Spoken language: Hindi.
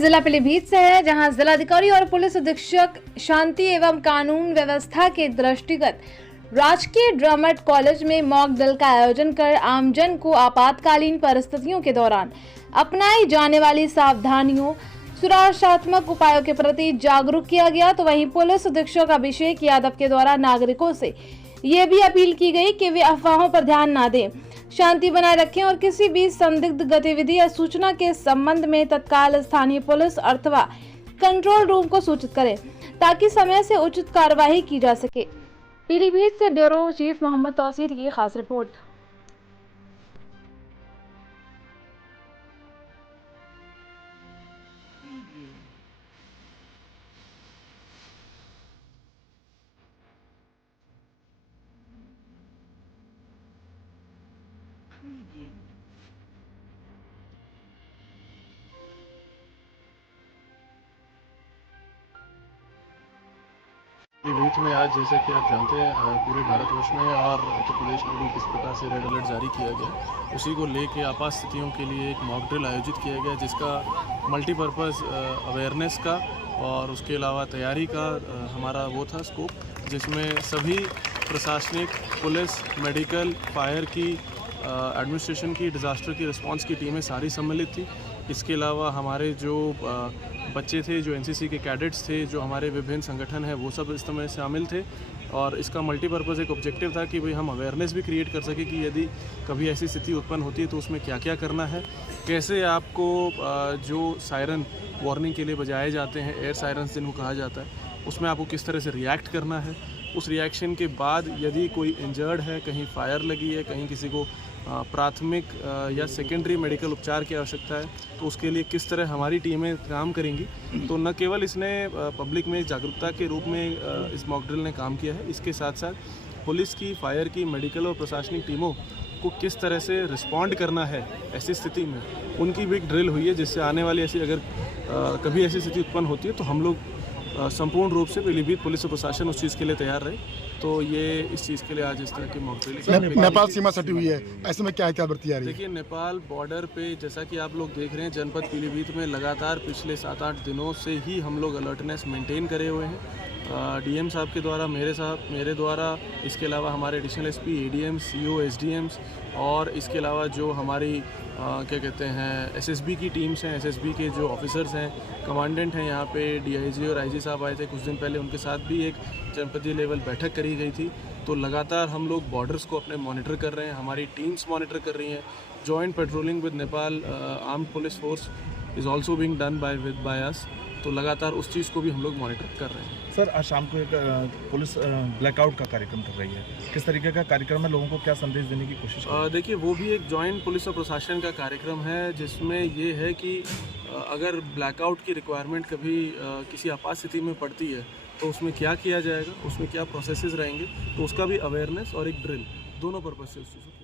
जिला पीलीभीत से है, जहां जिलाधिकारी और पुलिस अधीक्षक शांति एवं कानून व्यवस्था के दृष्टिगत राजकीय ड्रामा कॉलेज में मॉक ड्रिल का आयोजन कर आमजन को आपातकालीन परिस्थितियों के दौरान अपनाई जाने वाली सावधानियों, सुरक्षात्मक उपायों के प्रति जागरूक किया गया। तो वहीं पुलिस अधीक्षक अभिषेक यादव के द्वारा नागरिकों से ये भी अपील की गई कि वे अफवाहों पर ध्यान न दें, शांति बनाए रखें और किसी भी संदिग्ध गतिविधि या सूचना के संबंध में तत्काल स्थानीय पुलिस अथवा कंट्रोल रूम को सूचित करें ताकि समय से उचित कार्रवाई की जा सके। पीलीभीत से ब्यूरो चीफ मोहम्मद तौसीर की खास रिपोर्ट। पीलीभीत में आज जैसा कि आप जानते हैं पूरे भारतवर्ष में और उत्तर प्रदेश में भी किस प्रकार से रेड अलर्ट जारी किया गया, उसी को लेके आपात स्थितियों के लिए एक मॉक ड्रिल आयोजित किया गया, जिसका मल्टीपर्पज़ अवेयरनेस का और उसके अलावा तैयारी का हमारा वो था स्कोप, जिसमें सभी प्रशासनिक, पुलिस, मेडिकल, फायर की, एडमिनिस्ट्रेशन की, डिज़ास्टर की रिस्पांस की टीमें सारी सम्मिलित थी। इसके अलावा हमारे जो बच्चे थे, जो एनसीसी के कैडेट्स थे, जो हमारे विभिन्न संगठन हैं, वो सब इस समय शामिल थे। और इसका मल्टीपर्पज़ एक ऑब्जेक्टिव था कि भाई हम अवेयरनेस भी क्रिएट कर सकें कि यदि कभी ऐसी स्थिति उत्पन्न होती है तो उसमें क्या क्या करना है, कैसे आपको जो सायरन वार्निंग के लिए बजाए जाते हैं, एयर सायरन्स जिनको कहा जाता है, उसमें आपको किस तरह से रिएक्ट करना है। उस रिएक्शन के बाद यदि कोई इंजर्ड है, कहीं फायर लगी है, कहीं किसी को प्राथमिक या सेकेंडरी मेडिकल उपचार की आवश्यकता है, तो उसके लिए किस तरह हमारी टीमें काम करेंगी। तो न केवल इसने पब्लिक में जागरूकता के रूप में इस मॉक ड्रिल ने काम किया है, इसके साथ साथ पुलिस की, फायर की, मेडिकल और प्रशासनिक टीमों को किस तरह से रिस्पॉन्ड करना है ऐसी स्थिति में, उनकी भी एक ड्रिल हुई है, जिससे आने वाली ऐसी अगर कभी ऐसी स्थिति उत्पन्न होती है तो हम लोग संपूर्ण रूप से पीलीभीत पुलिस और प्रशासन उस चीज़ के लिए तैयार रहे। तो ये इस चीज़ के लिए आज इस तरह की मॉक ड्रिल। नेपाल सीमा सटी हुई है, ऐसे में क्या एहतियात बरती जा रही है? देखिए, नेपाल बॉर्डर पे जैसा कि आप लोग देख रहे हैं, जनपद पीलीभीत में लगातार पिछले 7-8 दिनों से ही हम लोग अलर्टनेस मेंटेन करे हुए हैं। डीएम साहब के द्वारा, मेरे द्वारा, इसके अलावा हमारे एडिशनल एसपी, एडीएम्स, सीओ, एसडीएम्स और इसके अलावा जो हमारी क्या कहते हैं एसएसबी की टीम्स हैं, एसएसबी के जो ऑफिसर्स हैं, कमांडेंट हैं, यहाँ पे डीआईजी और आईजी साहब आए थे कुछ दिन पहले, उनके साथ भी एक जनपदीय लेवल बैठक करी गई थी। तो लगातार हम लोग बॉर्डर्स को अपने मॉनिटर कर रहे हैं, हमारी टीम्स मॉनिटर कर रही हैं। Joint patrolling with Nepal armed police force is also being done by us. तो लगातार उस चीज़ को भी हम लोग मॉनिटर कर रहे हैं। सर, आज शाम को एक पुलिस ब्लैकआउट का कार्यक्रम कर रही है, किस तरीके का कार्यक्रम है, लोगों को क्या संदेश देने की कोशिश कर रही है? देखिए, वो भी एक जॉइंट पुलिस और प्रशासन का कार्यक्रम है, जिसमें ये है कि अगर ब्लैकआउट की रिक्वायरमेंट कभी किसी आपात स्थिति में पड़ती है तो उसमें क्या किया जाएगा, उसमें क्या प्रोसेसेस रहेंगे, तो उसका भी अवेयरनेस और एक ड्रिल, दोनों पर्पज़ से उस चीज़